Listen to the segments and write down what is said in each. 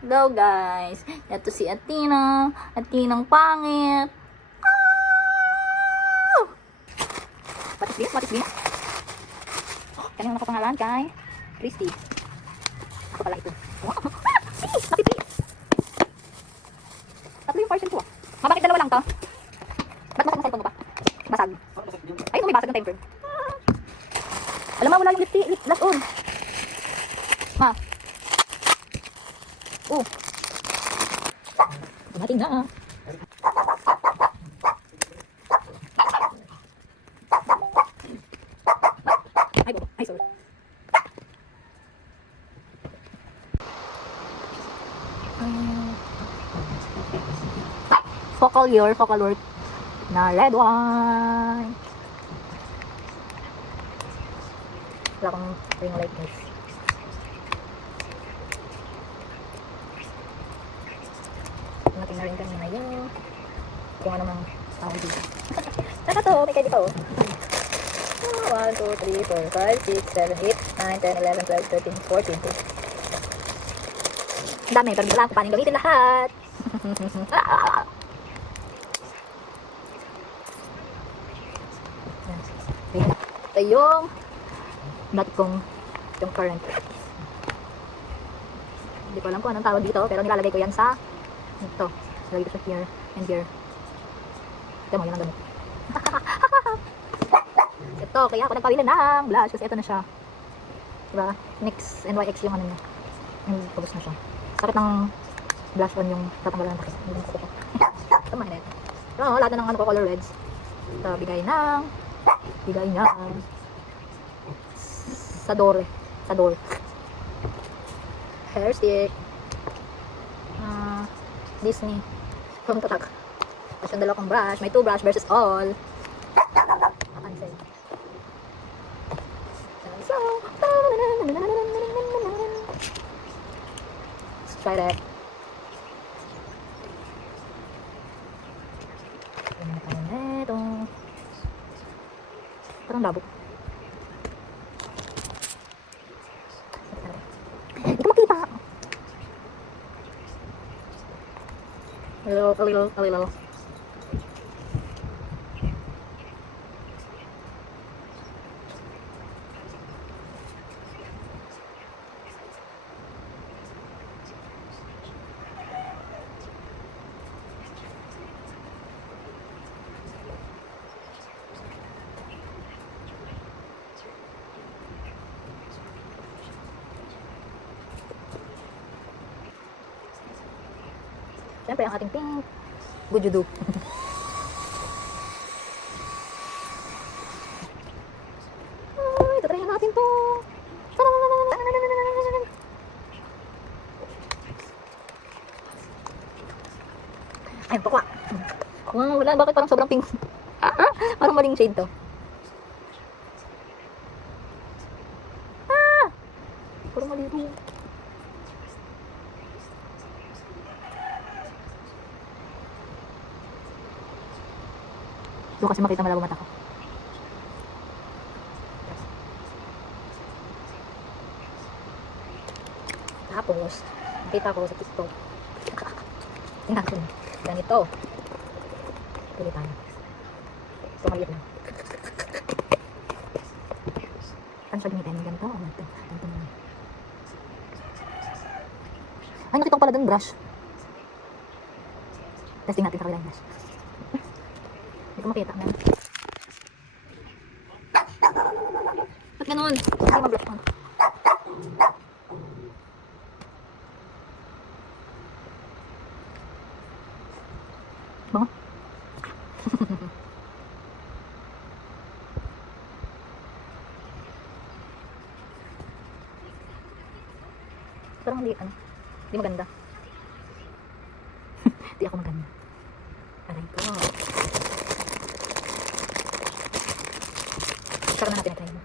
Hello guys, ito si Athena. Athenang pangit. Ah! What is this? What is this? Kanina nakapangalan kay Christy. Ako pala ito. Wow! Sis! Napipi! Tatlo yung portion ko ah. Bakit dalawa lang to? Ba't masag mo cellphone mo pa? Basag. Ay, may basag ng tempered. Alam mo, wala yung lip gloss on. Ma. Oh. Dumating na. Ay, baba. Ay, sorry. Focal work na red wine. Wala akong ring light guys. Natin na rin kanina yung kung ano mang tawag dito. Saka to, may kaya dito. 1, 2, 3, 4, 5, 6, 7, 8, 9, 10, 11, 12, 13, 14. Ang dami, pero wala ko paano gamitin lahat. Ito yung not kong yung current. Hindi ko alam kung anong tawag dito, pero nilalagay ko yan sa ito. Nilalagay ko sa here and here. Ito mo, yan ang gamit. Ito, kaya ako nagpawila ng blush kasi ito na siya. Diba? NYX NYX yung ano niya. Pagos na siya. Sakit ng blush on yung tatanggalan ng takip. Hindi ko ko. Ito mahinit. Pero lahat na ng ano ko, color reds. Ito, bigay ng Sador. Hair stick. Disney. From Tatak. Tapos yung dalawa kong brush. May 2 brush versus all. Cancel. So, let's try that. Parang labo. Hindi ko makita. A little. Siyempre, ang ating pink gujudu. Ay, tatry natin to. Ay, bakwa. Wala, bakit parang sobrang pink? Parang maling shade to. Parang mali ito. Doon kasi makita malabo mata ko. Tapos, nakita ko sa TikTok. Tingnan ko. Ganito. Pili tayo. Ito maliit na. Saan siya gamitin? Ganito o ganito? Ganito na. Ay, nakita ko pala dun brush. Testing natin sa kabilang brush. Hindi ko makita. Ba't ganun? Hindi ma-blush on. Bango? Parang hindi, hindi maganda. Hindi ako maganda. Aray ko. Saka na natin ito yun.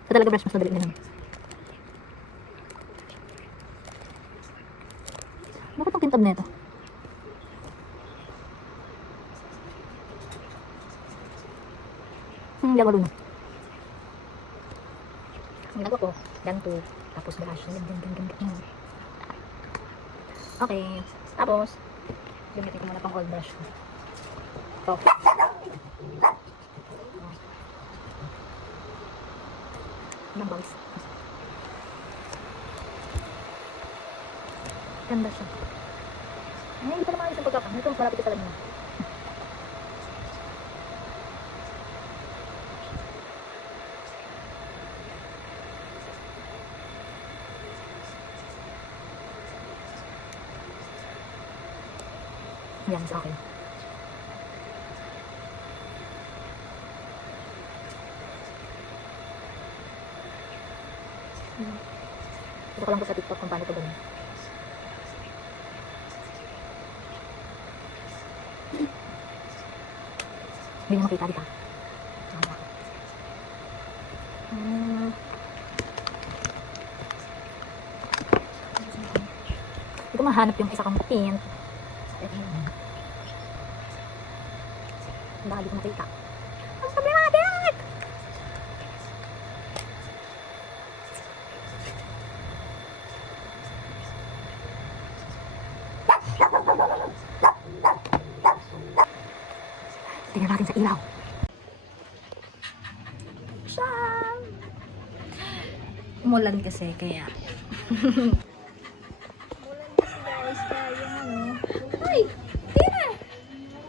Ito talaga brush, mas madali na lang. Bakit ang tintab na ito? Hindi ako marunong. Ang ginagawa ko, ganito. Tapos brush. Ganyan. Okay. Tapos, gamitin ko muna pang old brush ko. Ito. Anong balls? Ganda siya. Ay, hindi pa naman ayos yung pagkakang. Ito, malapit sa lamin. Yan, sa akin. Ito ko lang po sa TikTok kung paano ito gawin. Hindi na makita dito. Hindi ko mahanap yung isa kong tint. Baka di ko makita. Ang problematic! Tingnan natin sa ilaw. Saan? Umulan kasi kaya. Umulan kasi guys, kaya ano. Ay! Tina!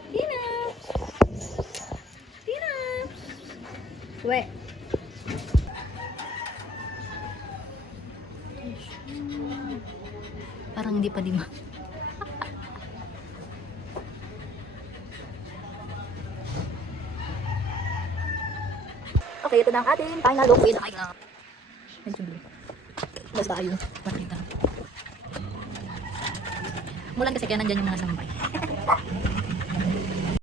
Tina! Tina! We. Parang hindi pa lima. Okay, ito na ang ating final look with eyeliner. Medyo blue. Basta ayun. Pakita. Umulan kasi kaya nandyan yung mga sambay.